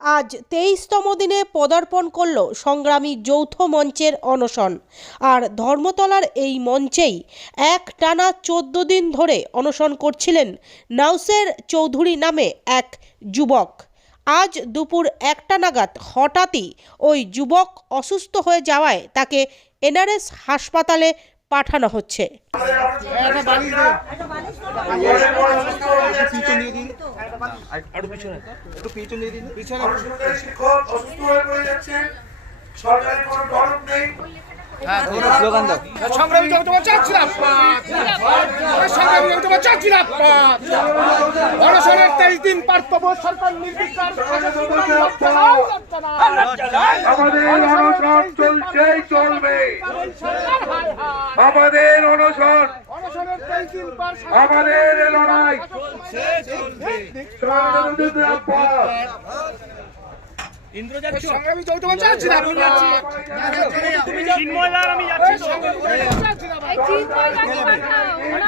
আজ তেইশতম দিনে পদার্পণ করল সংগ্রামী যৌথ মঞ্চের অনশন। আর ধর্মতলার এই মঞ্চেই এক টানা চোদ্দ দিন ধরে অনশন করছিলেন নাউসের চৌধুরী নামে এক যুবক। আজ দুপুর একটা নাগাদ হঠাৎই ওই যুবক অসুস্থ হয়ে যাওয়ায় তাকে এনআরএস হাসপাতালে পাঠানো হচ্ছে। অসুস্থ শিক্ষক অসুস্থ হয়ে পড়ে যাচ্ছে। সরকারের কোনো দরদ নেই। সংগ্রামী জগতবা চাচ্ছি সংগ্রামী জগতবা চাচ্ছি অনশনের তেইশ দিন পার তবু সরকার নির্বিকার আমাদের অনশন চলছেই চলবে। আমাদের অনশন আমাদের লড়াই। সংগ্রামী জগতবা চাচ্ছি আমি যাচ্ছি সংগ্রামী জগতবা চাচ্ছি রাপ্পাত এই চিন্ময় গাছে পাঠাও ওরা